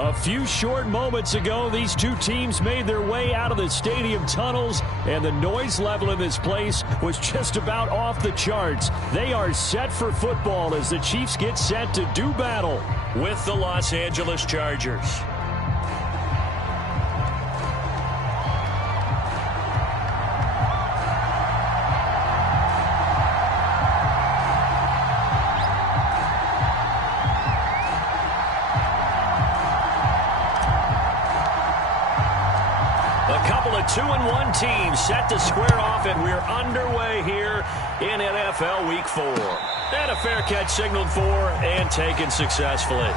A few short moments ago, these two teams made their way out of the stadium tunnels, and the noise level in this place was just about off the charts. They are set for football as the Chiefs get set to do battle with the Los Angeles Chargers. A couple of 2-1 teams set to square off, and we're underway here in NFL Week 4. And a fair catch signaled for and taken successfully.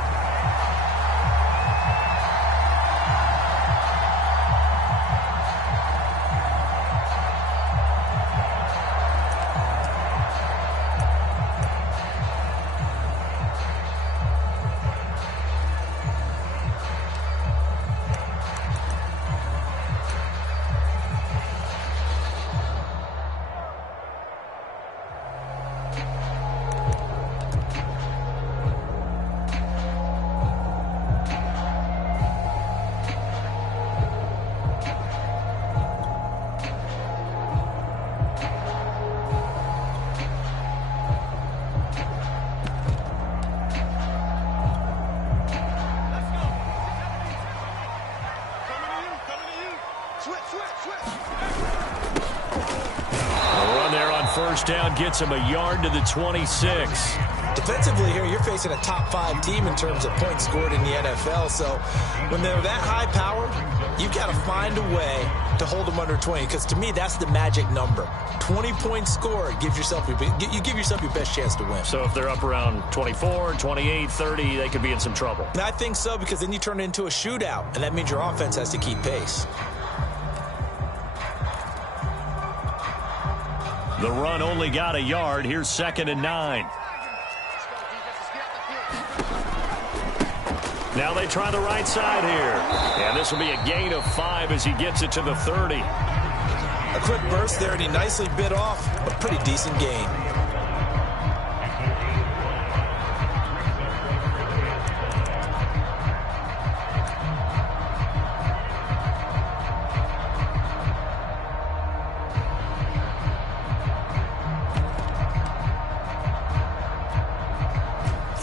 First down gets him a yard to the 26. Defensively here, you're facing a top-5 team in terms of points scored in the NFL. So when they're that high power, you've got to find a way to hold them under 20. Because to me, that's the magic number. 20 points scored gives yourself you give yourself your best chance to win. So if they're up around 24, 28, 30, they could be in some trouble. And I think so, because then you turn it into a shootout, and that means your offense has to keep pace. The run only got a yard. Here's 2nd and 9. Now they try the right side here. And this will be a gain of 5 as he gets it to the 30. A quick burst there, and he nicely bit off a pretty decent gain.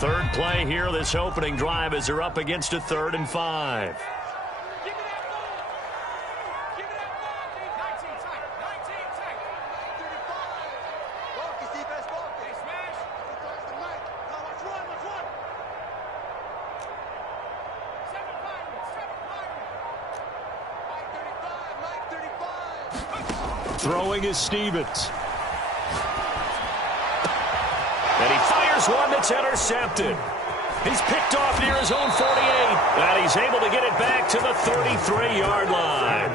Third play here, this opening drive, as they're up against a 3rd and 5. Throwing is Stevens. And he fires one that's intercepted. He's picked off near his own 48. And he's able to get it back to the 33-yard line.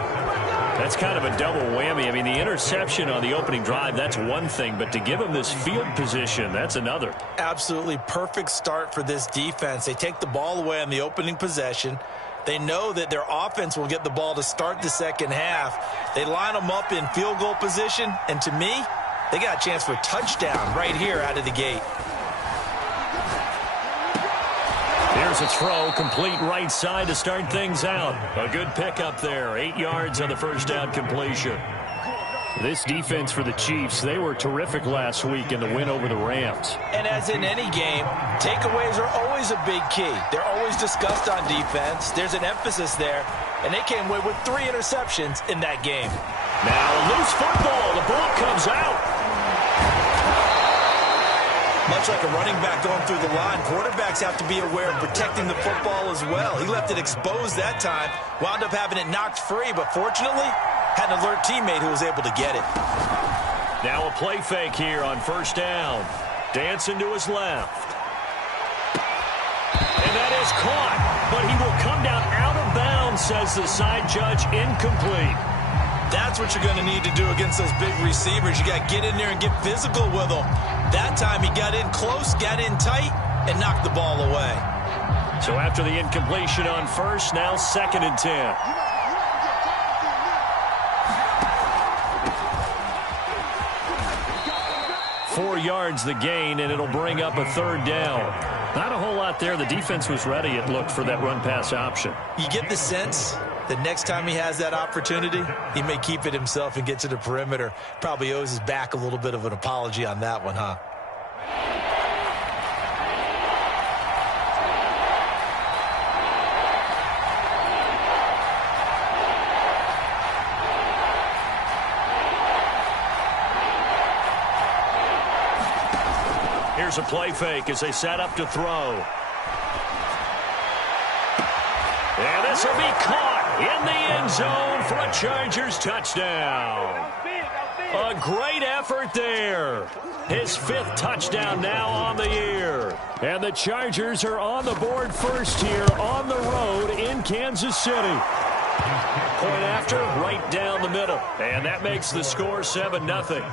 That's kind of a double whammy. I mean, the interception on the opening drive, that's one thing. But to give him this field position, that's another. Absolutely perfect start for this defense. They take the ball away on the opening possession. They know that their offense will get the ball to start the second half. They line them up in field goal position. And to me, they got a chance for a touchdown right here out of the gate. Here's a throw, complete right side to start things out. A good pickup there, 8 yards on the first down completion. This defense for the Chiefs, they were terrific last week in the win over the Rams. And as in any game, takeaways are always a big key. They're always discussed on defense. There's an emphasis there, and they came away with 3 interceptions in that game. Now a loose football. The ball comes out. Much like a running back going through the line, quarterbacks have to be aware of protecting the football as well. He left it exposed that time, wound up having it knocked free, but fortunately, had an alert teammate who was able to get it. Now a play fake here on first down. Dancing to his left. And that is caught, but he will come down out of bounds, says the side judge, incomplete. That's what you're going to need to do against those big receivers. You got to get in there and get physical with them. That time he got in close, got in tight, and knocked the ball away. So after the incompletion on first, now 2nd and 10. 4 yards the gain, and it'll bring up a 3rd down. Not a whole lot there. The defense was ready, it looked, for that run-pass option. You get the sense that next time he has that opportunity, he may keep it himself and get to the perimeter. Probably owes his back a little bit of an apology on that one, huh? Here's a play fake as they set up to throw. And this will be caught in the end zone for a Chargers touchdown. A great effort there. His 5th touchdown now on the year. And the Chargers are on the board first here on the road in Kansas City. Point after, right down the middle. And that makes the score 7-0.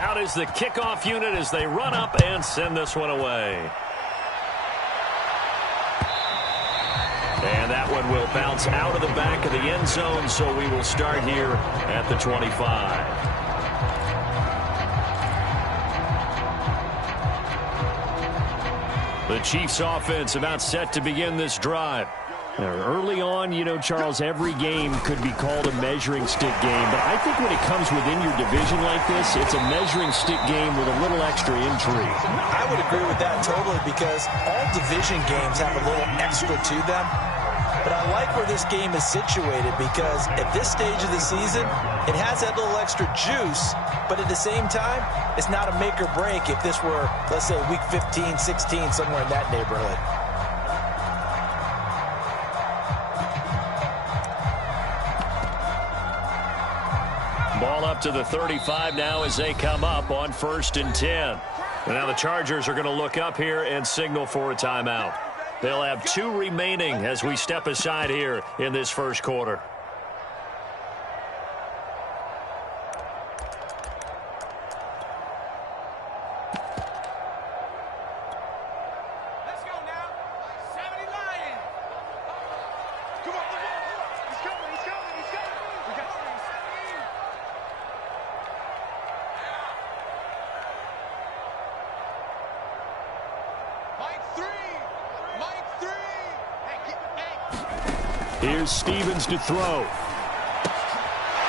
Out is the kickoff unit as they run up and send this one away. And that one will bounce out of the back of the end zone, so we will start here at the 25. The Chiefs offense about set to begin this drive. Early on, you know, Charles, every game could be called a measuring stick game. But I think when it comes within your division like this, it's a measuring stick game with a little extra intrigue. I would agree with that totally because all division games have a little extra to them. But I like where this game is situated because at this stage of the season, it has that little extra juice. But at the same time, it's not a make or break if this were, let's say, week 15, 16, somewhere in that neighborhood. Ball up to the 35 now as they come up on 1st and 10. And now the Chargers are going to look up here and signal for a timeout. They'll have 2 remaining as we step aside here in this first quarter. Here's Stevens to throw.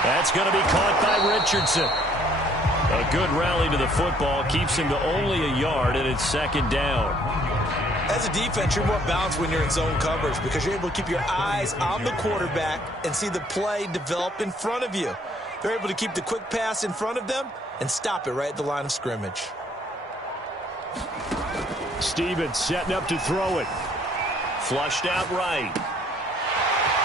That's going to be caught by Richardson. A good rally to the football keeps him to only a yard, and it's 2nd down. As a defense, you're more balanced when you're in zone coverage because you're able to keep your eyes on the quarterback and see the play develop in front of you. They're able to keep the quick pass in front of them and stop it right at the line of scrimmage. Stevens setting up to throw it. Flushed out right.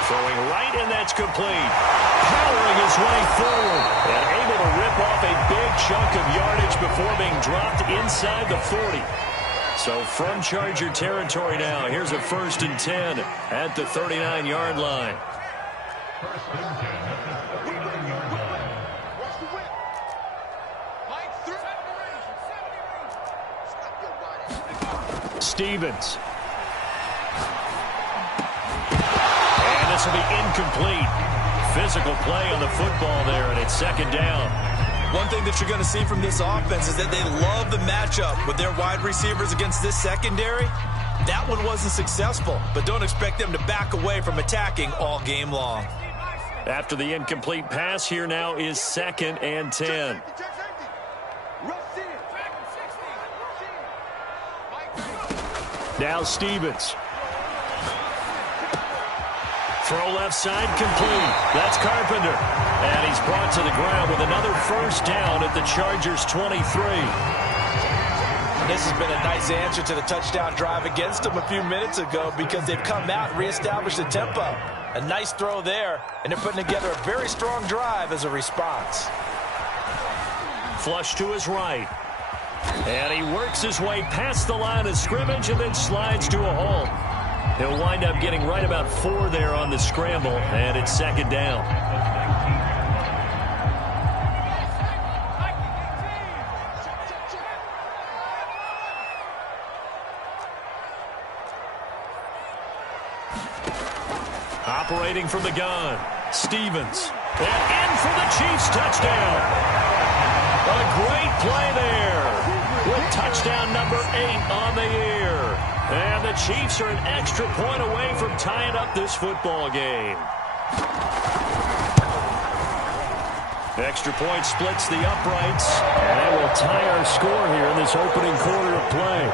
Throwing right, and that's complete. Powering his way forward and able to rip off a big chunk of yardage before being dropped inside the 40. So from Charger territory now, here's a 1st and 10 at the 39-yard line. Stevens. This will be incomplete. Physical play on the football there, and it's 2nd down. One thing that you're going to see from this offense is that they love the matchup with their wide receivers against this secondary. That one wasn't successful, but don't expect them to back away from attacking all game long. After the incomplete pass, here now is 2nd and 10. Now Stevens. Throw left side complete. That's Carpenter. And he's brought to the ground with another 1st down at the Chargers 23. This has been a nice answer to the touchdown drive against them a few minutes ago because they've come out and reestablished the tempo. A nice throw there, and they're putting together a very strong drive as a response. Flush to his right. And he works his way past the line of scrimmage and then slides to a halt. He'll wind up getting right about 4 there on the scramble, and it's 2nd down. Operating from the gun, Stevens. And in for the Chiefs touchdown. A great play there with touchdown number 8 on the year. And the Chiefs are an extra point away from tying up this football game. Extra point splits the uprights, and that will tie our score here in this opening quarter of play.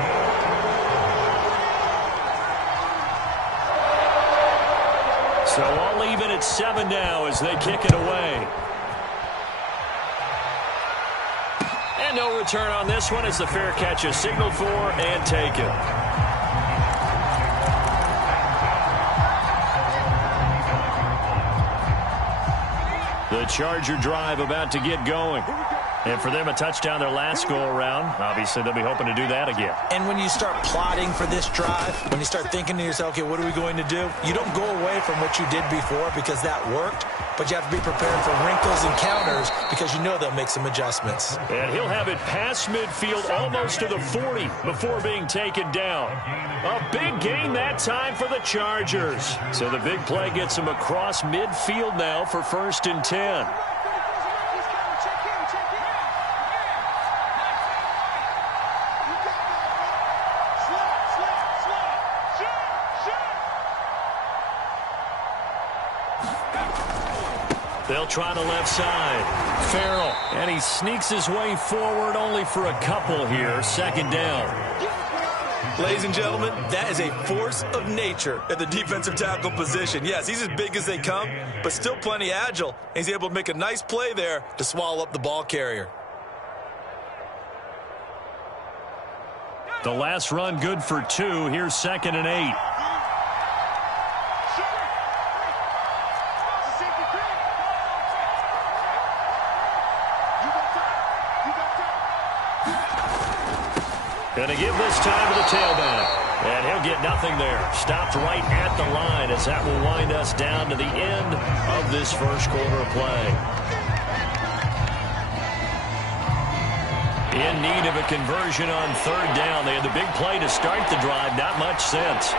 So I'll leave it at 7 now as they kick it away. And no return on this one as the fair catch is signaled for and taken. The Charger drive about to get going. And for them, a touchdown their last go-around. Obviously, they'll be hoping to do that again. And when you start plotting for this drive, when you start thinking to yourself, okay, what are we going to do? You don't go away from what you did before because that worked, but you have to be prepared for wrinkles and counters because you know they'll make some adjustments. And he'll have it past midfield almost to the 40 before being taken down. A big gain that time for the Chargers. So the big play gets them across midfield now for 1st and 10. They'll try the left side. Farrell. And he sneaks his way forward only for a couple here. 2nd down. Ladies and gentlemen, that is a force of nature at the defensive tackle position. Yes, he's as big as they come, but still plenty agile. He's able to make a nice play there to swallow up the ball carrier. The last run good for 2. Here's 2nd and 8. Going to give this time to the tailback. And he'll get nothing there. Stopped right at the line as that will wind us down to the end of this first quarter of play. In need of a conversion on 3rd down. They had the big play to start the drive. Not much sense.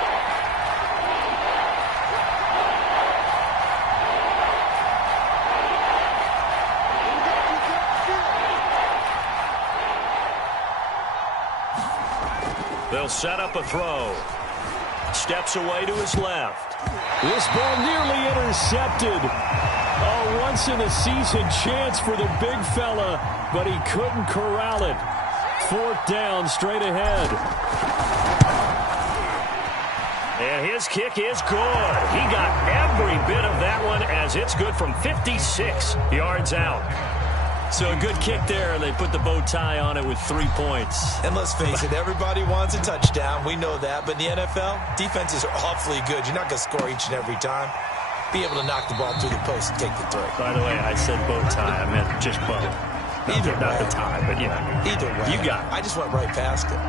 They'll set up a throw. Steps away to his left. This ball nearly intercepted. A once-in-a-season chance for the big fella, but he couldn't corral it. 4th down, straight ahead. And his kick is good. He got every bit of that one as it's good from 56 yards out. So a good kick there, and they put the bow tie on it with 3 points. And let's face it, everybody wants a touchdown. We know that. But in the NFL, defenses are awfully good. You're not going to score each and every time. Be able to knock the ball through the post and take the throw. By the way, I said bow tie. I meant just bow. Either way. Not the tie, but yeah. Either way. You got it. I just went right past it.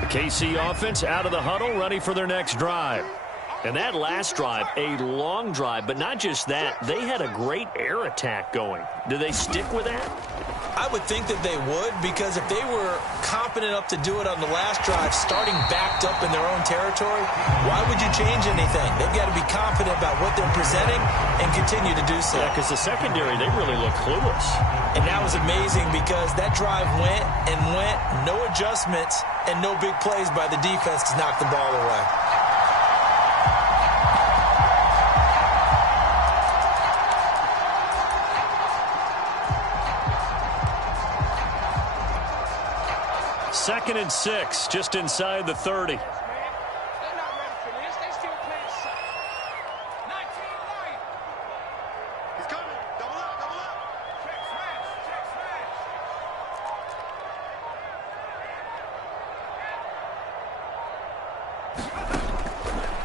The KC offense out of the huddle, ready for their next drive. And that last drive, a long drive, but not just that. They had a great air attack going. Do they stick with that? I would think that they would, because if they were confident enough to do it on the last drive, starting backed up in their own territory, why would you change anything? They've got to be confident about what they're presenting and continue to do so. Yeah, because the secondary, they really look clueless. And that was amazing because that drive went and went, no adjustments, and no big plays by the defense to knock the ball away. Second and 6, just inside the 30.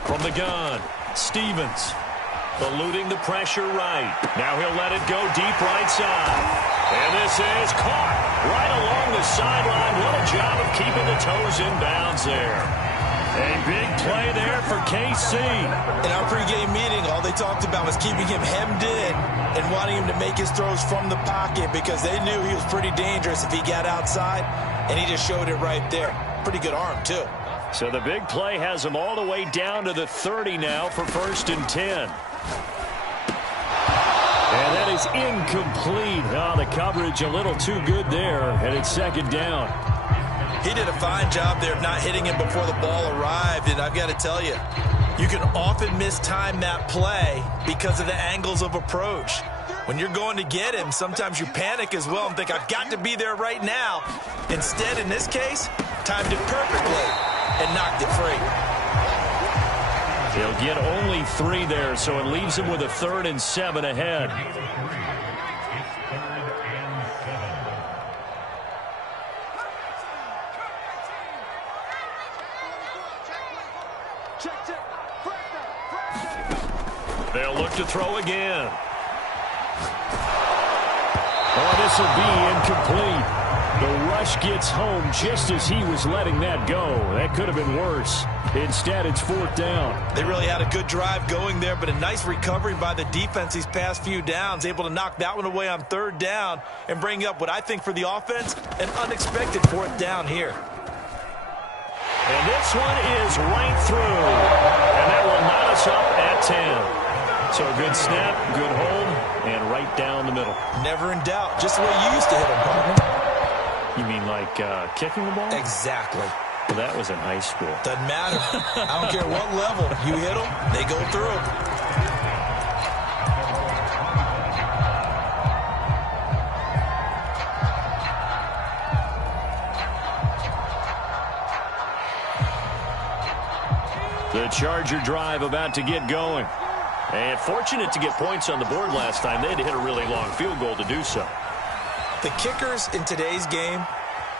From the gun, Stevens eluding the pressure right. Now he'll let it go deep right side. And this is caught right along the sideline. What a job of keeping the toes in bounds there. A big play there for KC. In our pregame meeting, all they talked about was keeping him hemmed in and wanting him to make his throws from the pocket because they knew he was pretty dangerous if he got outside, and he just showed it right there. Pretty good arm, too. So the big play has him all the way down to the 30 now for 1st and 10. And that is is incomplete. Oh, the coverage a little too good there, and it's second down. He did a fine job there of not hitting him before the ball arrived, and I've got to tell you, you can often mistime that play because of the angles of approach. When you're going to get him, sometimes you panic as well and think, I've got to be there right now. Instead, in this case, timed it perfectly and knocked it free. He'll get only 3 there, so it leaves him with a 3rd and 7 ahead. They'll look to throw again. Oh, this will be incomplete. The rush gets home just as he was letting that go. That could have been worse. Instead, it's 4th down. They really had a good drive going there, but a nice recovery by the defense these past few downs, able to knock that one away on 3rd down and bring up what I think for the offense, an unexpected 4th down here. And this one is right through. And that will knot us up at 10. So a good snap, good hold, and right down the middle. Never in doubt. Just the way you used to hit them, partner. You mean like kicking the ball? Exactly. Well, that was in high school. Doesn't matter. I don't care what level. You hit them, they go through. The Charger drive about to get going. And fortunate to get points on the board last time. They had to hit a really long field goal to do so. The kickers in today's game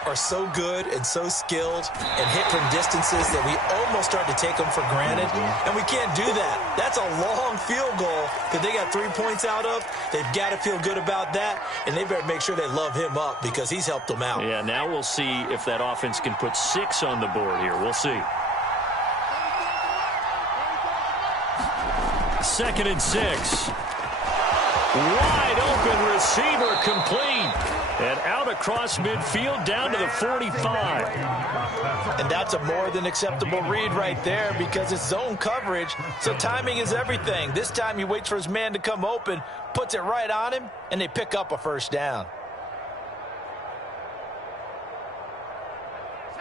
are so good and so skilled and hit from distances that we almost start to take them for granted. And we can't do that. That's a long field goal that they got 3 points out of. They've got to feel good about that, and they better make sure they love him up because he's helped them out. Yeah, now we'll see if that offense can put 6 on the board here. We'll see. 2nd and 6. Wide open receiver complete. And out across midfield down to the 45. And that's a more than acceptable read right there because it's zone coverage, so timing is everything. This time he waits for his man to come open, puts it right on him, and they pick up a 1st down.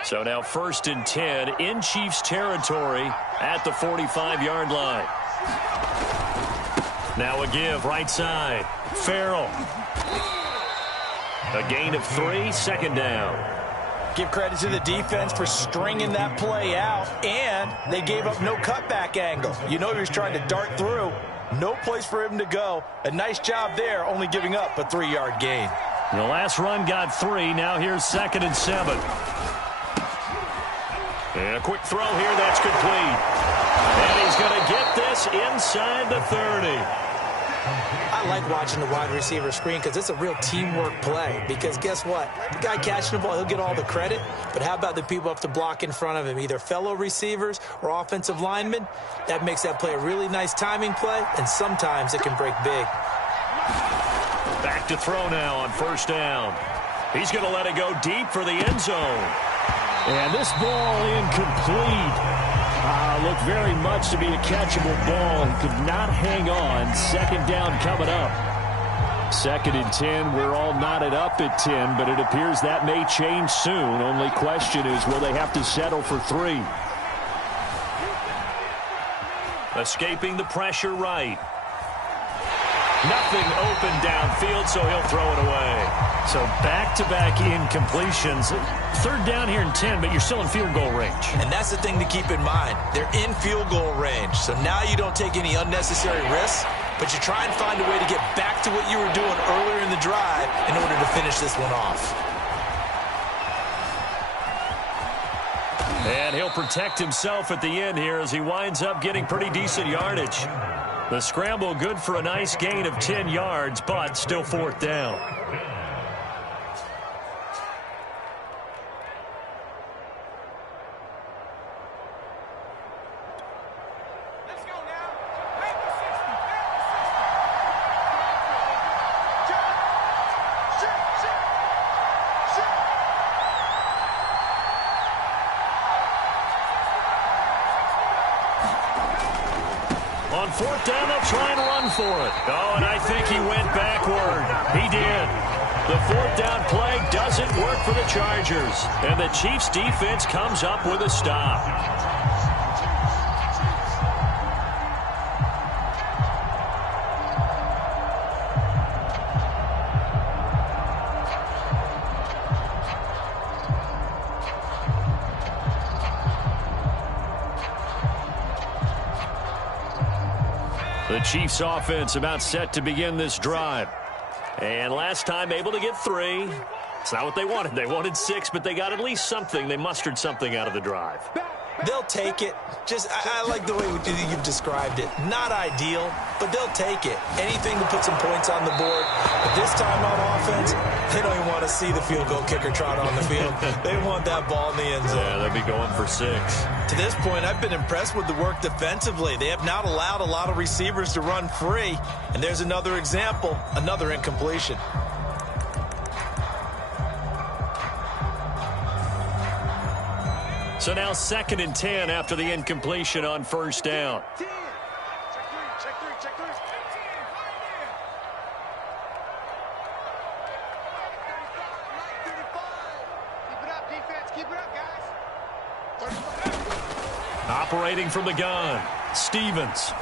So now 1st and 10 in Chiefs territory at the 45-yard line. Now a give right side. Farrell. A gain of 3, 2nd down. Give credit to the defense for stringing that play out, and they gave up no cutback angle. You know he was trying to dart through. No place for him to go. A nice job there, only giving up a 3-yard gain. The last run got 3. Now here's 2nd and 7. And a quick throw here. That's complete. And he's going to get this inside the 30. I like watching the wide receiver screen because it's a real teamwork play. Because guess what? The guy catching the ball, he'll get all the credit. But how about the people up to block in front of him, either fellow receivers or offensive linemen? That makes that play a really nice timing play, and sometimes it can break big. Back to throw now on 1st down. He's going to let it go deep for the end zone. And this ball incomplete. Looked very much to be a catchable ball. He could not hang on. 2nd down coming up. 2nd and 10. We're all knotted up at 10, but it appears that may change soon. Only question is, will they have to settle for 3? Escaping the pressure right. Nothing open downfield, so he'll throw it away. So back-to-back incompletions. 3rd down here and 10, but you're still in field goal range. And that's the thing to keep in mind. They're in field goal range, so now you don't take any unnecessary risks, but you try and find a way to get back to what you were doing earlier in the drive in order to finish this one off. And he'll protect himself at the end here as he winds up getting pretty decent yardage. The scramble good for a nice gain of 10 yards, but still 4th down. On on fourth down, they'll try and run for it. Oh, and I think he went backward. He did. The fourth down play doesn't work for the Chargers. And the Chiefs defense comes up with a stop. The Chiefs offense about set to begin this drive. And last time able to get 3. It's not what they wanted. They wanted 6, but they got at least something. They mustered something out of the drive. They'll take it. I like the way you've described it. Not ideal, but they'll take it. Anything to put some points on the board. But this time on offense, they don't even want to see the field goal kicker trot on the field. They want that ball in the end zone. Yeah, they'll be going for 6. To this point, I've been impressed with the work defensively. They have not allowed a lot of receivers to run free. And there's another example, another incompletion. So now 2nd and 10 after the incompletion on first down. Operating from the gun, Stevens.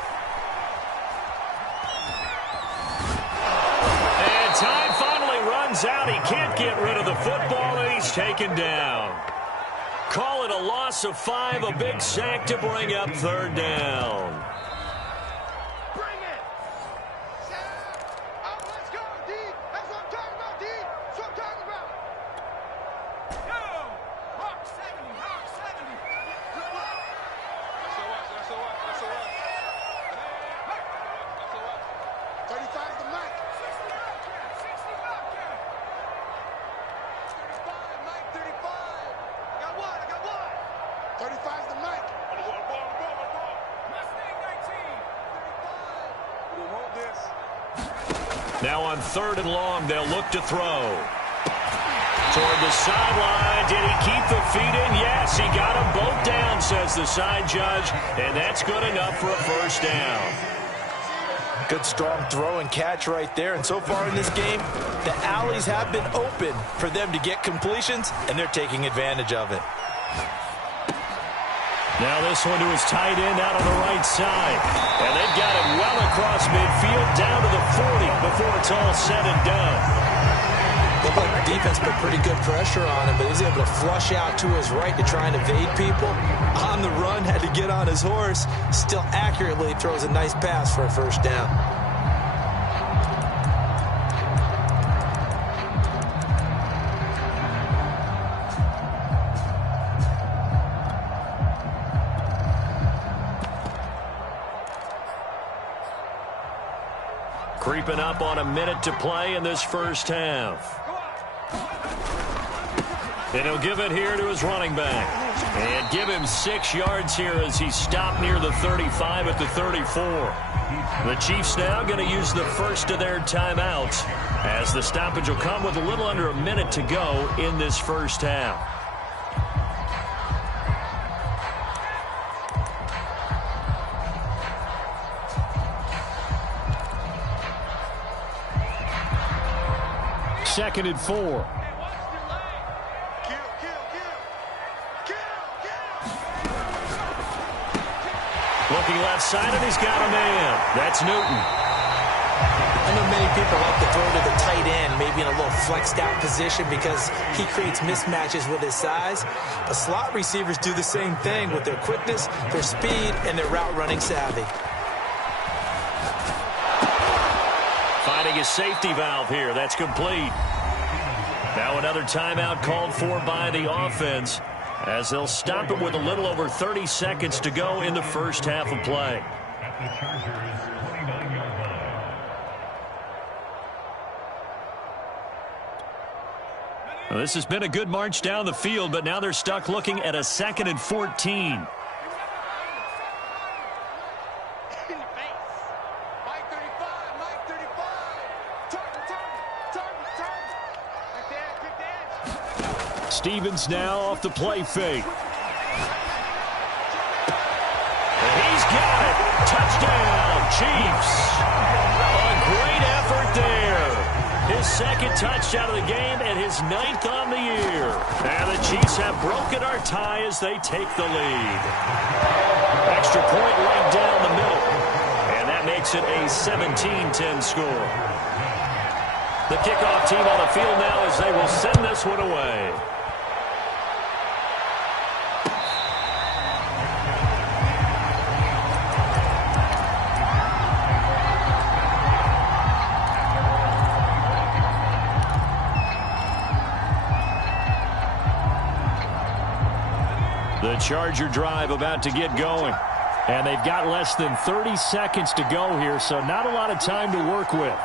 And time finally runs out. He can't get rid of the football, and he's taken down. Call it a loss of 5, a big sack to bring up 3rd down. Bring it! Let's go, D! That's what I'm talking about, D! That's what I'm talking about! Yo! Hawk 70, Hawk 70! Good luck! That's a what? 35's the mic. 60 Bobcat! 60 Bobcat! 35, Mike, 35! I got one! 35's the mic. Ball. Mustang 19. 35. We want this. Now on 3rd and long, they'll look to throw. Toward the sideline. Did he keep the feet in? Yes, he got them both down, says the side judge. And that's good enough for a first down. Good strong throw and catch right there. And so far in this game, the alleys have been open for them to get completions, and they're taking advantage of it. Now this one to his tight end out on the right side. And they've got it well across midfield down to the 40 before it's all said and done. Looked like the defense put pretty good pressure on him, but he was able to flush out to his right to try and evade people. On the run, had to get on his horse. Still accurately throws a nice pass for a first down. Creeping up on a minute to play in this first half. And he'll give it here to his running back. And give him 6 yards here as he stopped near the 35 at the 34. The Chiefs now going to use the first of their timeouts as the stoppage will come with a little under a minute to go in this first half. Second and 4. Looking left side, and he's got a man. That's Newton. I know many people like to throw to the tight end, maybe in a little flexed out position because he creates mismatches with his size. But slot receivers do the same thing with their quickness, their speed, and their route running savvy. Finding a safety valve here. That's complete. Now another timeout called for by the offense as they'll stop it with a little over 30 seconds to go in the first half of play. Well, this has been a good march down the field, but now they're stuck looking at a 2nd and 14. Stevens now off the play fake. And he's got it. Touchdown, Chiefs. A great effort there. His second touchdown of the game and his 9th on the year. And the Chiefs have broken our tie as they take the lead. Extra point right down the middle. And that makes it a 17-10 score. The kickoff team on the field now as they will send this one away. The Charger drive about to get going. And they've got less than 30 seconds to go here, so not a lot of time to work with.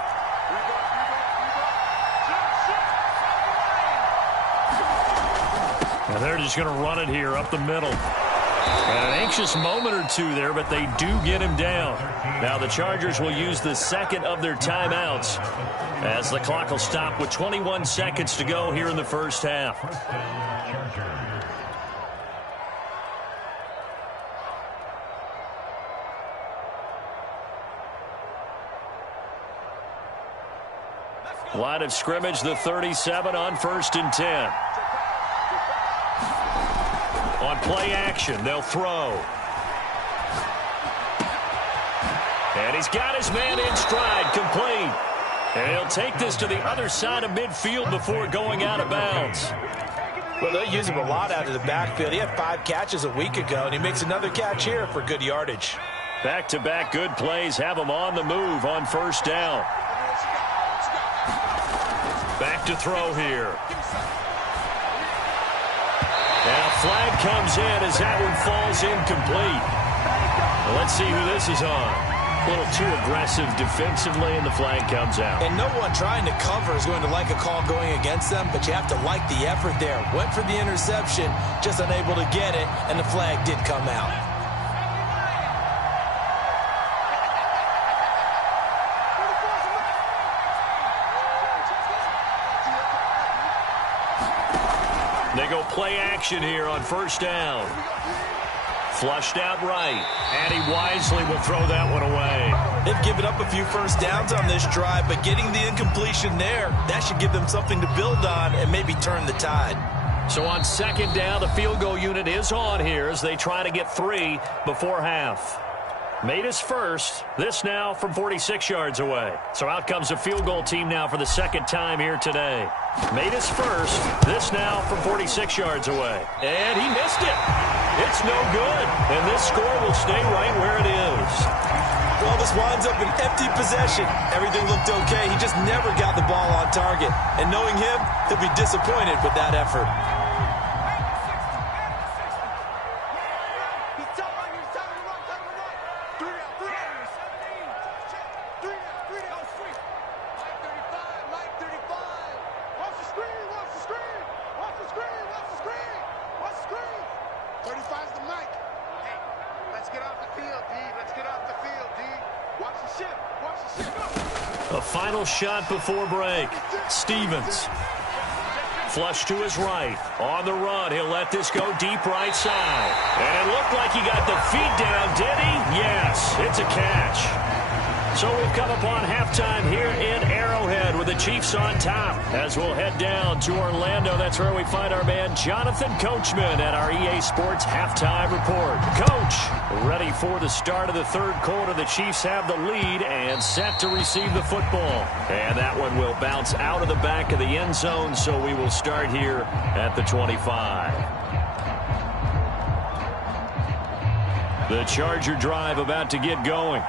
And they're just going to run it here up the middle. An anxious moment or two there, but they do get him down. Now the Chargers will use the second of their timeouts as the clock will stop with 21 seconds to go here in the first half. Line of scrimmage, the 37 on 1st and 10. On play action, they'll throw. And he's got his man in stride, complete. And he'll take this to the other side of midfield before going out of bounds. Well, they'll use him a lot out of the backfield. He had 5 catches a week ago, and he makes another catch here for good yardage. Back-to-back good plays have him on the move on 1st down. Back to throw here. And a flag comes in as that one falls incomplete. Well, let's see who this is on. A little too aggressive defensively, and the flag comes out. And no one trying to cover is going to like a call going against them, but you have to like the effort there. Went for the interception, just unable to get it, and the flag did come out. They go play action here on 1st down. Flushed out right, and he wisely will throw that one away. They've given up a few first downs on this drive, but getting the incompletion there, that should give them something to build on and maybe turn the tide. So on 2nd down, the field goal unit is on here as they try to get 3 before half. Made his first. This now from 46 yards away. So out comes the field goal team now for the 2nd time here today. Made his first. This now from 46 yards away. And he missed it. It's no good. And this score will stay right where it is. Well, this winds up an empty possession. Everything looked okay. He just never got the ball on target. And knowing him, he'll be disappointed with that effort. A final shot before break. Stevens. Flush to his right. On the run, he'll let this go deep right side. And it looked like he got the feet down, did he? Yes, it's a catch. So we've come upon halftime here in Arrowhead with the Chiefs on top. As we'll head down to Orlando, that's where we find our man Jonathan Coachman at our EA Sports Halftime Report. Coach, ready for the start of the 3rd quarter. The Chiefs have the lead and set to receive the football. And that one will bounce out of the back of the end zone, so we will start here at the 25. The Charger drive about to get going.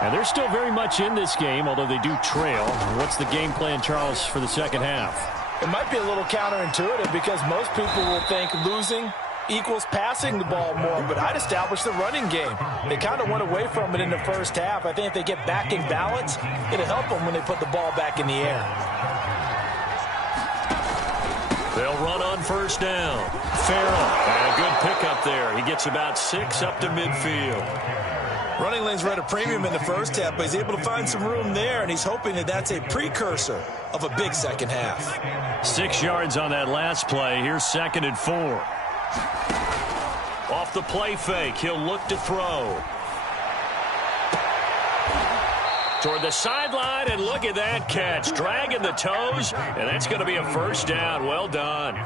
And they're still very much in this game, although they do trail. What's the game plan, Charles, for the 2nd half? It might be a little counterintuitive because most people will think losing equals passing the ball more, but I'd establish the running game. They kind of went away from it in the first half. I think if they get back in balance, it'll help them when they put the ball back in the air. They'll run on 1st down. Farrell, and a good pickup there. He gets about 6 up to midfield. Running lanes were at a premium in the first half, but he's able to find some room there, and he's hoping that that's a precursor of a big second half. 6 yards on that last play. Here's 2nd and 4. Off the play fake, he'll look to throw. Toward the sideline, and look at that catch. Dragging the toes, and that's going to be a first down. Well done.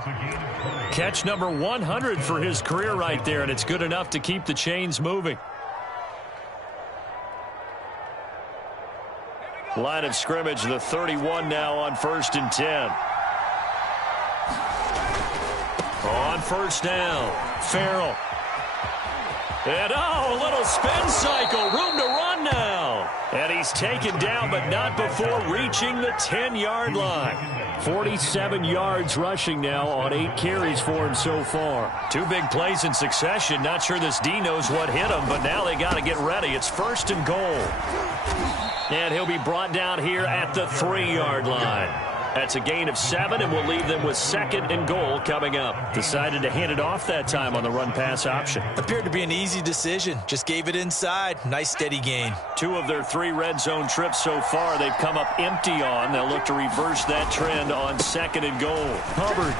Catch number 100 for his career right there, and it's good enough to keep the chains moving. Line of scrimmage, the 31 now on 1st and 10. On first down, Farrell. And a little spin cycle, room to run now. And he's taken down, but not before reaching the 10-yard line. 47 yards rushing now on 8 carries for him so far. 2 big plays in succession. Not sure this D knows what hit him, but now they got to get ready. It's 1st and goal. And he'll be brought down here at the 3-yard line. That's a gain of 7, and we'll leave them with 2nd and goal coming up. Decided to hand it off that time on the run-pass option. Appeared to be an easy decision. Just gave it inside. Nice steady gain. 2 of their 3 red zone trips so far they've come up empty on. They'll look to reverse that trend on 2nd and goal. Hubbard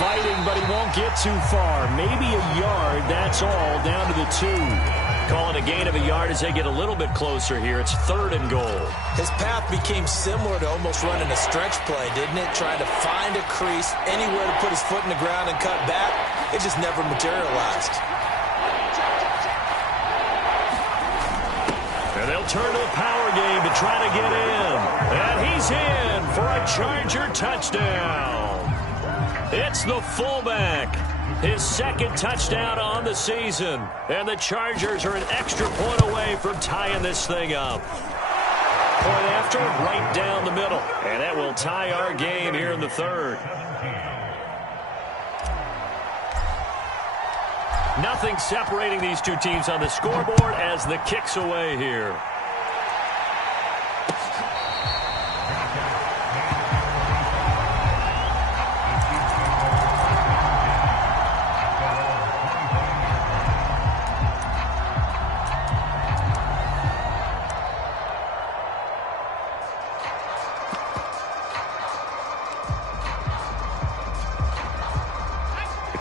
fighting, but he won't get too far. Maybe a yard, that's all, down to the 2. Calling a gain of a yard as they get a little bit closer here. It's 3rd and goal. His path became similar to almost running a stretch play, didn't it? Trying to find a crease, anywhere to put his foot in the ground and cut back. It just never materialized. And they'll turn to a power game to try to get in. And he's in for a Charger touchdown. It's the fullback. His 2nd touchdown on the season. And the Chargers are an extra point away from tying this thing up. Point after, right down the middle. And that will tie our game here in the 3rd. Nothing separating these 2 teams on the scoreboard as the kick's away here.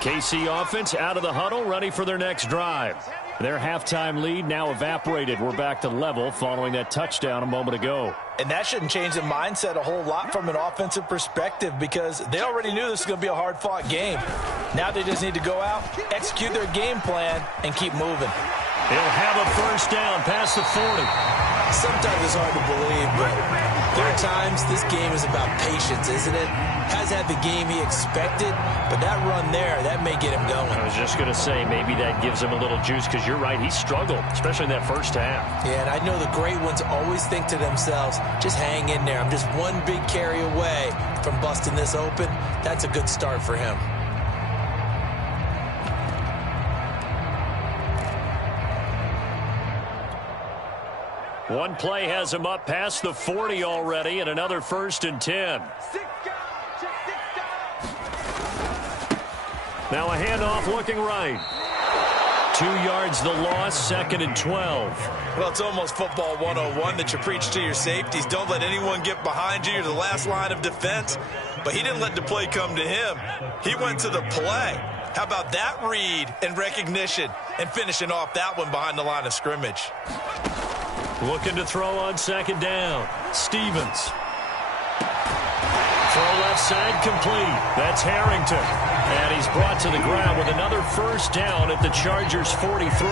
KC offense out of the huddle, ready for their next drive. Their halftime lead now evaporated. We're back to level following that touchdown a moment ago. And that shouldn't change the mindset a whole lot from an offensive perspective because they already knew this was going to be a hard-fought game. Now they just need to go out, execute their game plan, and keep moving. He'll have a first down past the 40. Sometimes it's hard to believe, but there are times this game is about patience, isn't it? Has had the game he expected, but that run there, that may get him going. I was just going to say, maybe that gives him a little juice because you're right, he struggled, especially in that first half. Yeah, and I know the great ones always think to themselves, just hang in there. I'm just one big carry away from busting this open. That's a good start for him. One play has him up past the 40 already, and another 1st and 10. Now a handoff looking right. 2 yards the loss, 2nd and 12. Well, it's almost football 101 that you preach to your safeties. Don't let anyone get behind you. You're the last line of defense. But he didn't let the play come to him. He went to the play. How about that read and recognition and finishing off that one behind the line of scrimmage? Looking to throw on 2nd down. Stevens. Throw left side complete. That's Harrington. And he's brought to the ground with another first down at the Chargers' 43.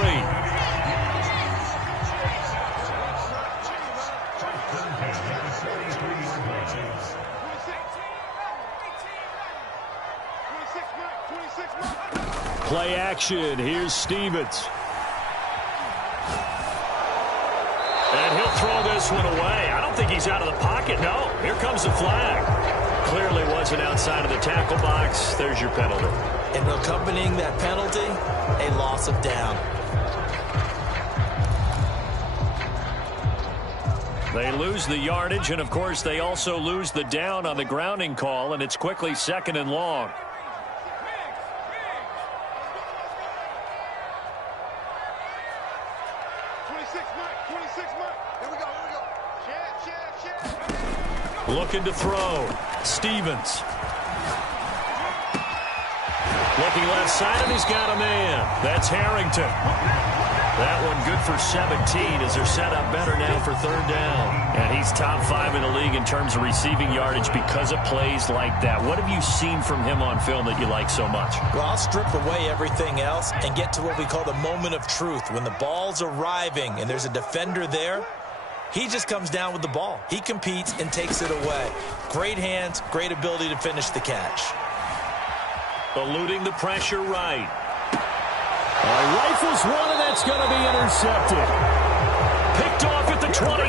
Play action. Here's Stevens. And he'll throw this one away. I don't think he's out of the pocket. No, here comes the flag. Clearly wasn't outside of the tackle box. There's your penalty. And accompanying that penalty, a loss of down. They lose the yardage, and, of course, they also lose the down on the grounding call, and it's quickly 2nd and long. Looking to throw. Stevens. Looking left side, and he's got a man. That's Harrington. That one good for 17 as they're set up better now for third down. And he's top 5 in the league in terms of receiving yardage because of plays like that. What have you seen from him on film that you like so much? Well, I'll strip away everything else and get to what we call the moment of truth. When the ball's arriving and there's a defender there, he just comes down with the ball. He competes and takes it away. Great hands, great ability to finish the catch. Eluding the pressure right. Rifles one, and that's going to be intercepted. Picked off at the 23.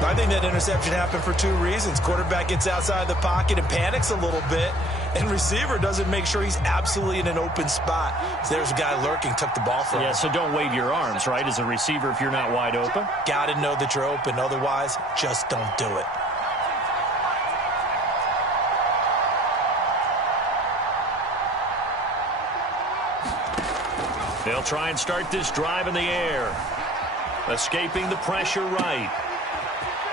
I think that interception happened for 2 reasons. Quarterback gets outside the pocket and panics a little bit, and receiver doesn't make sure he's absolutely in an open spot. So there's a guy lurking, took the ball from him. Yeah, so don't wave your arms, right, as a receiver if you're not wide open. Got to know that you're open. Otherwise, just don't do it. They'll try and start this drive in the air. Escaping the pressure right.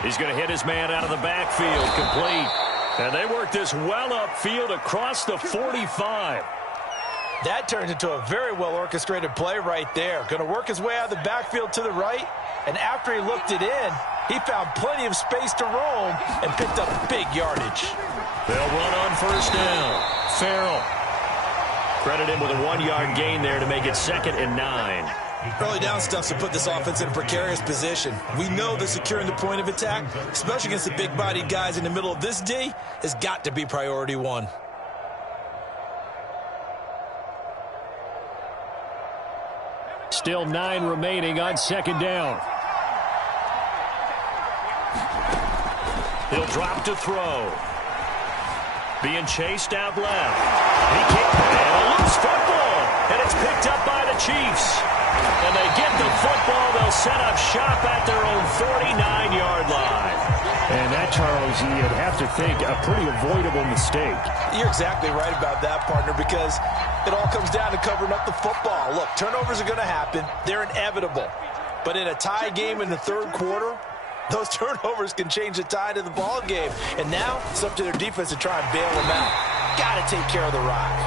He's going to hit his man out of the backfield. Complete. And they work this well upfield across the 45. That turned into a very well-orchestrated play right there. Going to work his way out of the backfield to the right. And after he looked it in, he found plenty of space to roam and picked up big yardage. They'll run on first down. Farrell. Credit him with a 1-yard gain there to make it 2nd and 9. Early down stuff to put this offense in a precarious position. We know that securing the point of attack, especially against the big-bodied guys in the middle of this D, has got to be priority 1. Still 9 remaining on 2nd down. He'll drop to throw. Being chased out left. He kicked and a loose football. And it's picked up by the Chiefs. And they get the football. They'll set up shop at their own 49-yard line. And that, Charles, you'd have to think a pretty avoidable mistake. You're exactly right about that, partner, because it all comes down to covering up the football. Look, turnovers are going to happen. They're inevitable. But in a tie game in the 3rd quarter, those turnovers can change the tide of the ball game. And now it's up to their defense to try and bail them out. Got to take care of the rock.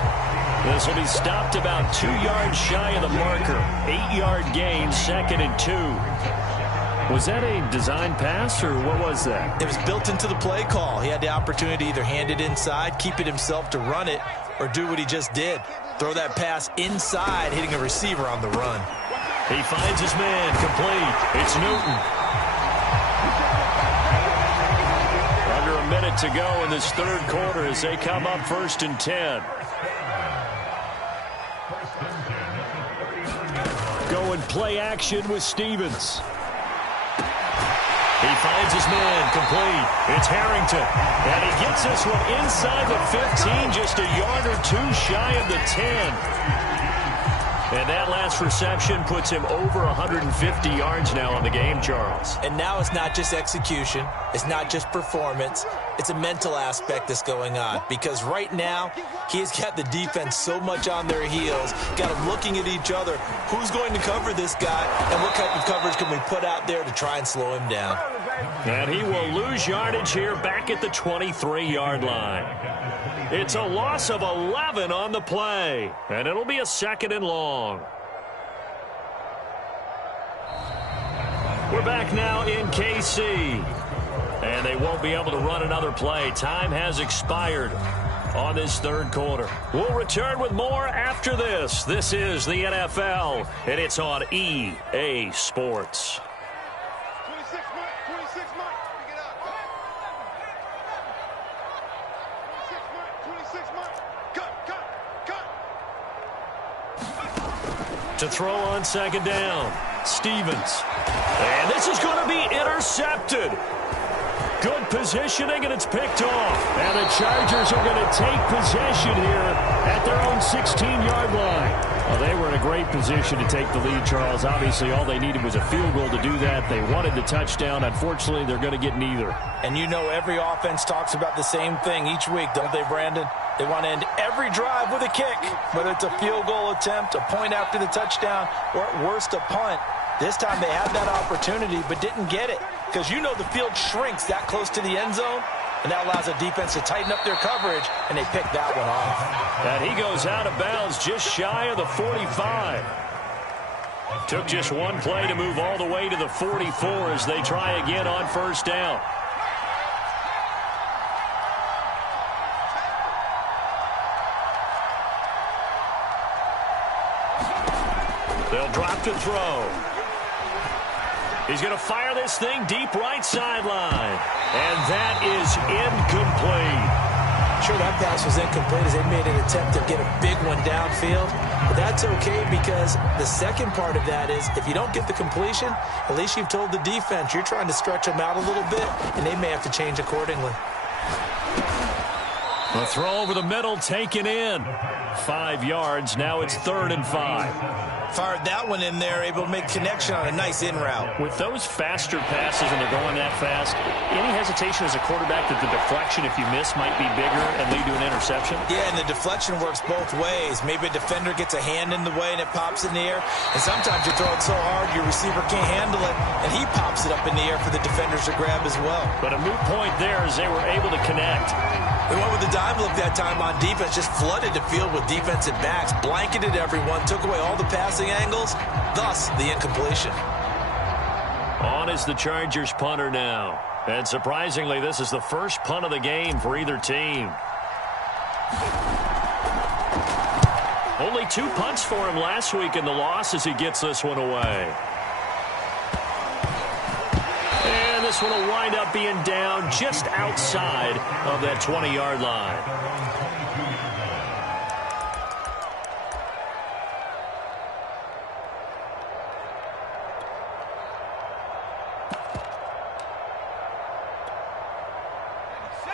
This will be stopped about 2 yards shy of the marker. 8-yard gain, 2nd and 2. Was that a design pass, or what was that? It was built into the play call. He had the opportunity to either hand it inside, keep it himself to run it, or do what he just did. Throw that pass inside, hitting a receiver on the run. He finds his man, complete. It's Newton. Under a minute to go in this 3rd quarter as they come up 1st and 10. Go and play action with Stevens. He finds his man, complete. It's Harrington. And he gets this one inside the 15, just a yard or 2 shy of the 10. And that last reception puts him over 150 yards now on the game, Charles. And now it's not just execution. It's not just performance. It's a mental aspect that's going on. Because right now, he's got the defense so much on their heels, got them looking at each other. Who's going to cover this guy, and what type of coverage can we put out there to try and slow him down? And he will lose yardage here back at the 23-yard line. It's a loss of 11 on the play, and it'll be a 2nd and long. We're back now in KC, and they won't be able to run another play. Time has expired on this 3rd quarter. We'll return with more after this. This is the NFL, and it's on EA Sports. 26 Mike. Pick it up. 26 Mike. Cut. To throw on 2nd down, Stevens. And this is going to be intercepted. Good positioning, and it's picked off. And the Chargers are going to take possession here at their own 16-yard line. Well, they were in a great position to take the lead, Charles. Obviously, all they needed was a field goal to do that. They wanted the touchdown. Unfortunately, they're going to get neither. And you know every offense talks about the same thing each week, don't they, Brandon? They want to end every drive with a kick, whether it's a field goal attempt, a point after the touchdown, or at worst a punt. This time they had that opportunity but didn't get it because you know the field shrinks that close to the end zone, and that allows the defense to tighten up their coverage, and they pick that one off. And he goes out of bounds just shy of the 45. Took just one play to move all the way to the 44 as they try again on first down. They'll drop to throw. He's going to fire this thing deep right sideline. And that is incomplete. Sure, that pass was incomplete as they made an attempt to get a big one downfield. But that's okay because the second part of that is if you don't get the completion, at least you've told the defense you're trying to stretch them out a little bit, and they may have to change accordingly. A throw over the middle taken in. 5 yards. Now it's 3rd and 5. Fired that one in there, able to make connection on a nice in route. With those faster passes and they're going that fast, any hesitation as a quarterback that the deflection, if you miss, might be bigger and lead to an interception? Yeah, and the deflection works both ways. Maybe a defender gets a hand in the way and it pops in the air. And sometimes you throw it so hard your receiver can't handle it, and he pops it up in the air for the defenders to grab as well. But a moot point there as they were able to connect. They went with the dime look that time on defense, just flooded the field with defensive backs, blanketed everyone, took away all the passing angles, thus the incompletion. On is the Chargers punter now. And surprisingly, this is the first punt of the game for either team. Only 2 punts for him last week in the loss as he gets this one away. And this one will wind up being down just outside of that 20-yard line.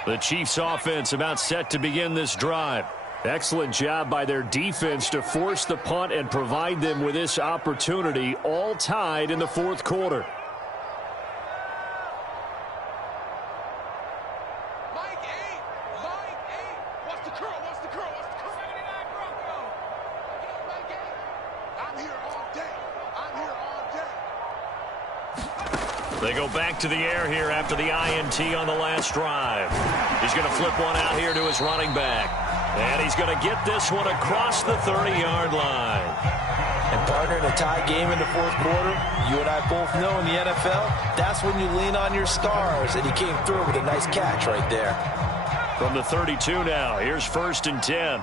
The Chiefs offense about set to begin this drive. Excellent job by their defense to force the punt and provide them with this opportunity, all tied in the 4th quarter. Mike 8. What's the curl? 79 Bronco. Mike 8. I'm here all day. They go back to the air here after the INT on the last drive. He's going to flip one out here to his running back. And he's going to get this one across the 30-yard line. And partner, in a tie game in the 4th quarter, you and I both know in the NFL, that's when you lean on your stars. And he came through with a nice catch right there. From the 32 now, here's 1st and 10.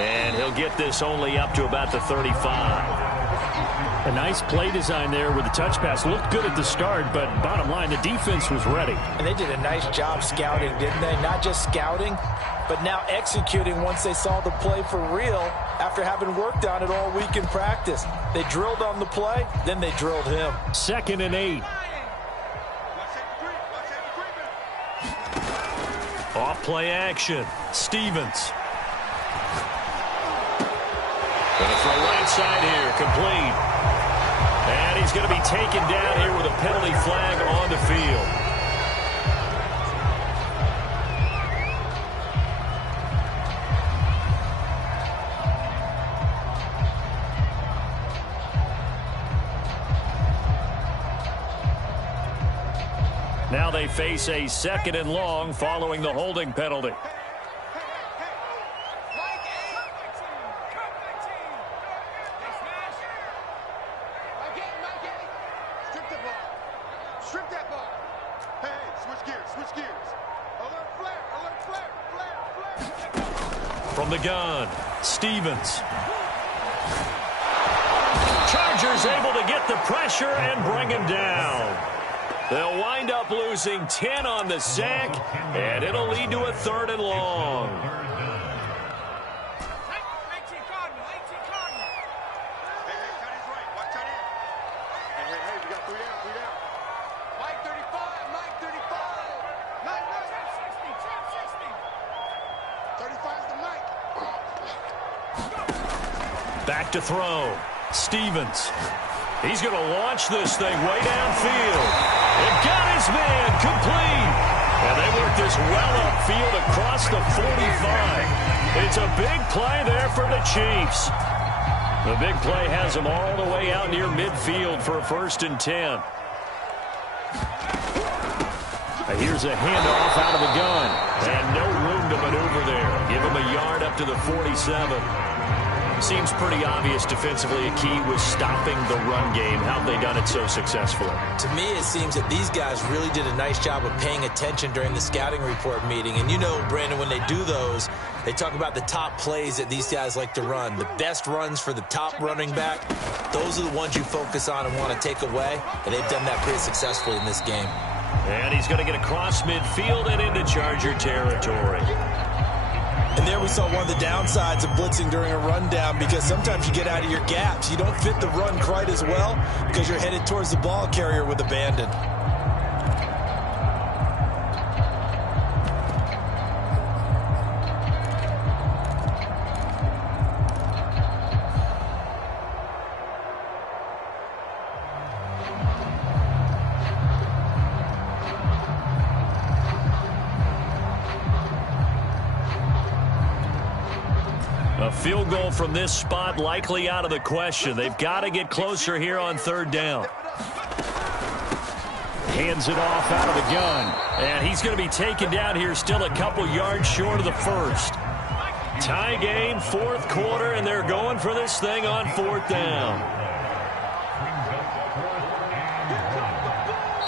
And he'll get this only up to about the 35. A nice play design there with the touch pass. Looked good at the start, but bottom line, the defense was ready. And they did a nice job scouting, didn't they? Not just scouting, but now executing once they saw the play for real after having worked on it all week in practice. They drilled on the play, then they drilled him. 2nd and 8. Off play action. Stevens. Going to throw right side here, complete. And he's going to be taken down here with a penalty flag on the field. Now they face a 2nd and long following the holding penalty. From the gun, Stevens. Chargers able to get the pressure and bring him down. They'll wind up losing 10 on the sack, and it'll lead to a 3rd and long. 18 Cardinal. Hey, tight end's right. Watch tight end. Hey, we got 3 down. Mike 35. Mike 60. 35's the Mike. Back to throw. Stevens. He's going to launch this thing way downfield. And got his man complete. And they work this well upfield across the 45. It's a big play there for the Chiefs. The big play has them all the way out near midfield for a 1st and 10. A Here's a handoff out of the gun. And no room to maneuver there. Give him a yard up to the 47. Seems pretty obvious defensively a key was stopping the run game. How have they done it so successfully? To me, it seems that these guys really did a nice job of paying attention during the scouting report meeting. And you know, Brandon, when they do those, they talk about the top plays that these guys like to run. The best runs for the top running back, those are the ones you focus on and want to take away. And they've done that pretty successfully in this game. And he's going to get across midfield and into Charger territory. And there we saw one of the downsides of blitzing during a rundown, because sometimes you get out of your gaps. You don't fit the run quite as well because you're headed towards the ball carrier with abandon. A field goal from this spot likely out of the question. They've got to get closer here on third down. Hands it off out of the gun. And he's going to be taken down here still a couple yards short of the first. Tie game, fourth quarter, and they're going for this thing on fourth down.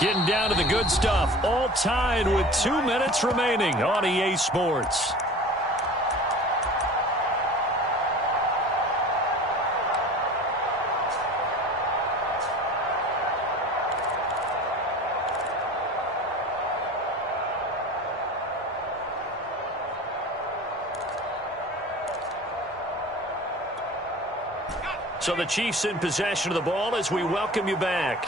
Getting down to the good stuff. All tied with 2 minutes remaining on EA Sports. So the Chiefs in possession of the ball as we welcome you back.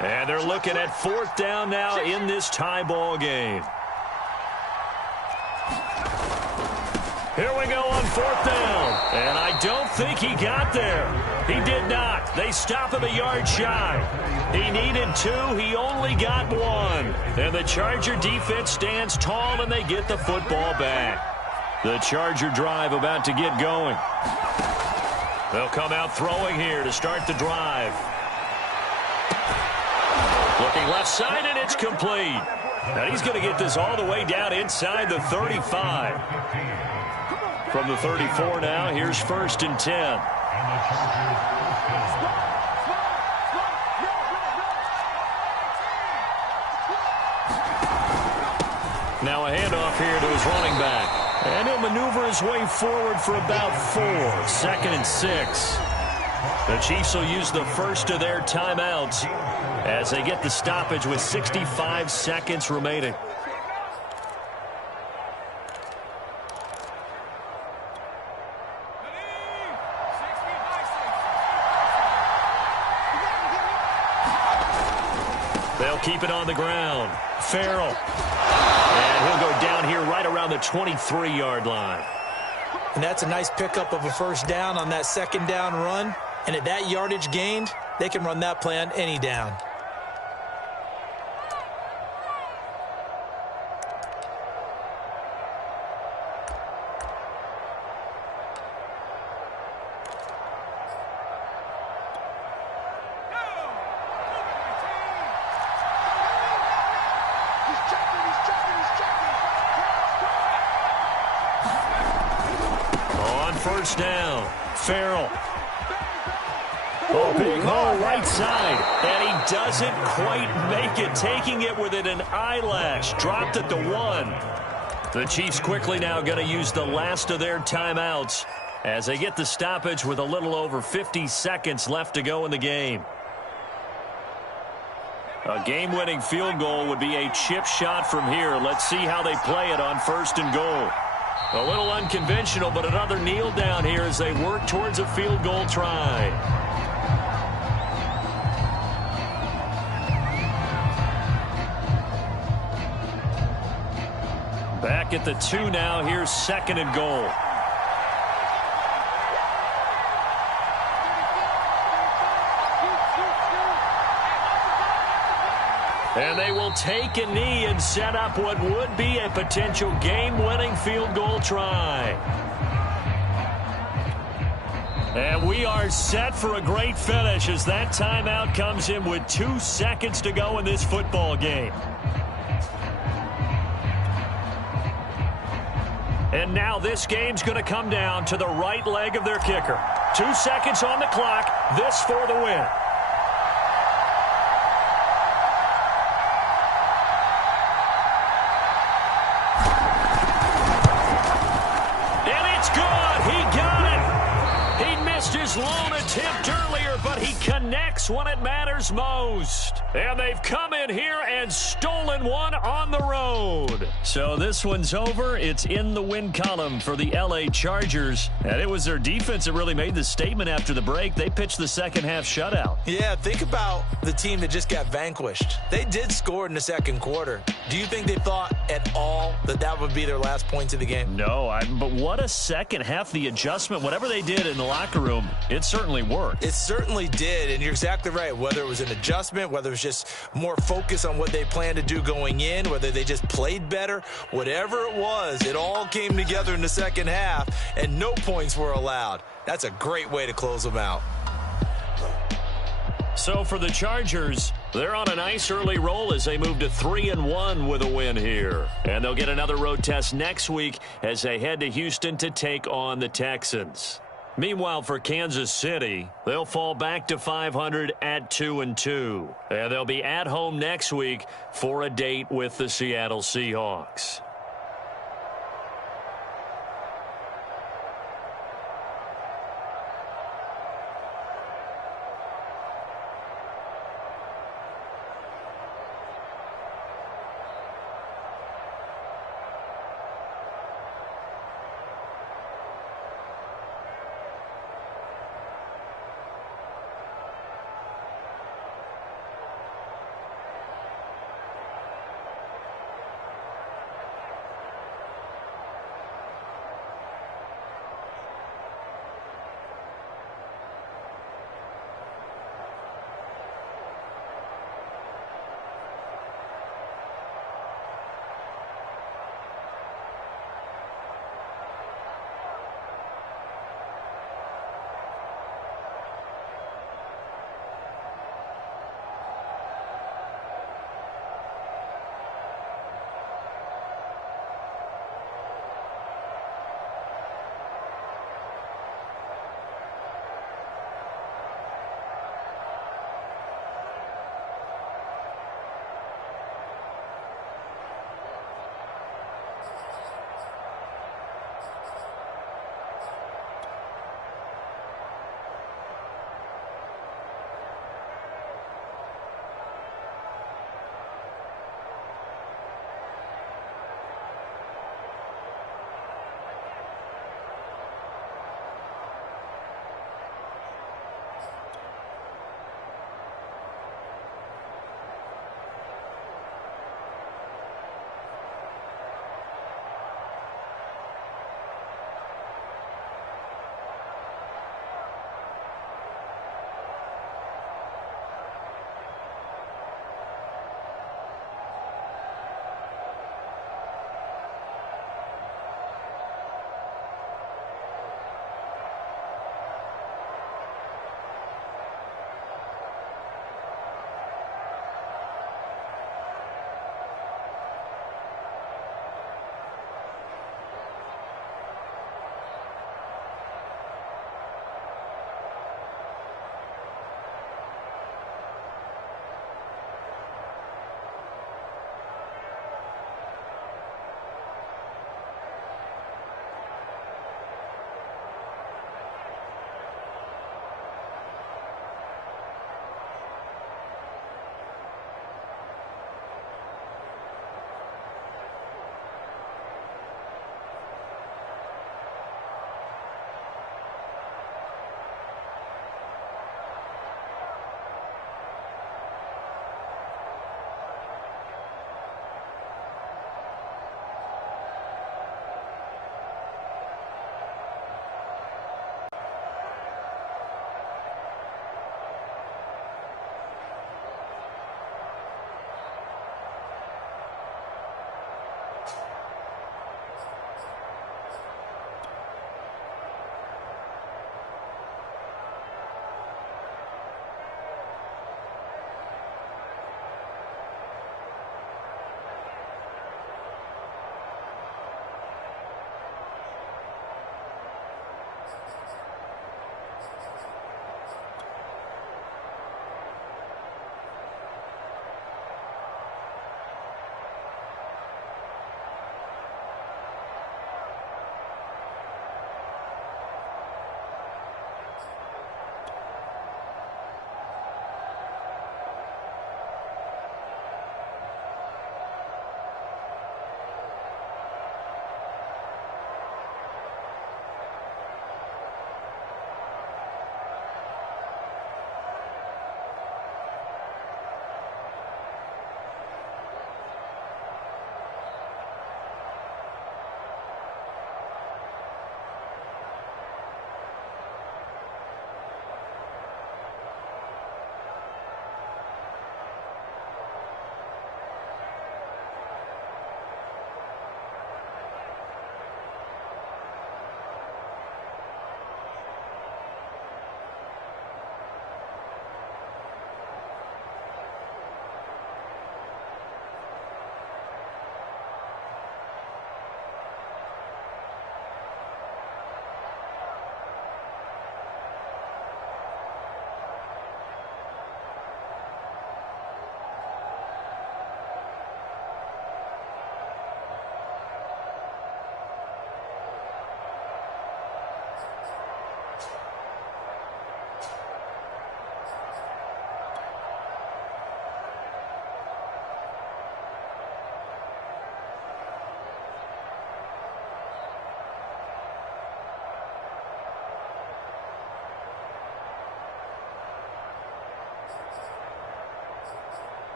And they're looking at fourth down now in this tie ball game. Here we go on fourth down. And I don't think he got there. He did not. They stop him a yard shy. He needed 2. He only got 1. And the Charger defense stands tall and they get the football back. The Charger drive about to get going. They'll come out throwing here to start the drive. Looking left side, and it's complete. And he's going to get this all the way down inside the 35. From the 34 now, here's 1st and 10. Now a handoff here to his running back. And he'll maneuver his way forward for about 4. 2nd and 6. The Chiefs will use the first of their timeouts as they get the stoppage with 65 seconds remaining. They'll keep it on the ground. Farrell. And he'll go down here right around the 23-yard line. And that's a nice pickup of a first down on that second down run. And at that yardage gained, they can run that play on any down. First down. Farrell. Oh, big hole right side. And he doesn't quite make it. Taking it within an eyelash. Dropped at the 1. The Chiefs quickly now going to use the last of their timeouts as they get the stoppage with a little over 50 seconds left to go in the game. A game-winning field goal would be a chip shot from here. Let's see how they play it on 1st and goal. A little unconventional, but another kneel down here as they work towards a field goal try. Back at the 2 now. Here's 2nd and goal. And they will take a knee and set up what would be a potential game-winning field goal try. And we are set for a great finish as that timeout comes in with 2 seconds to go in this football game. And now this game's going to come down to the right leg of their kicker. 2 seconds on the clock. This for the win. And it's good. He got it. He missed his lone attempt earlier, but he connects when it matters most. And they've come in here and stolen one on the road. So this one's over. It's in the win column for the LA Chargers. And it was their defense that really made the statement after the break. They pitched the second half shutout. Yeah, think about the team that just got vanquished. They did score in the second quarter. Do you think they thought at all that that would be their last points of the game? No, but what a second half. The adjustment, whatever they did in the locker room, it certainly worked. It certainly did, and you're exactly right. Whether it was an adjustment, whether it was just more focus on what they planned to do going in, whether they just played better, whatever it was, it all came together in the second half, and no points were allowed. That's a great way to close them out. So for the Chargers, they're on a nice early roll as they move to 3-1 with a win here. And they'll get another road test next week as they head to Houston to take on the Texans. Meanwhile, for Kansas City, they'll fall back to 500 at 2-2. And they'll be at home next week for a date with the Seattle Seahawks.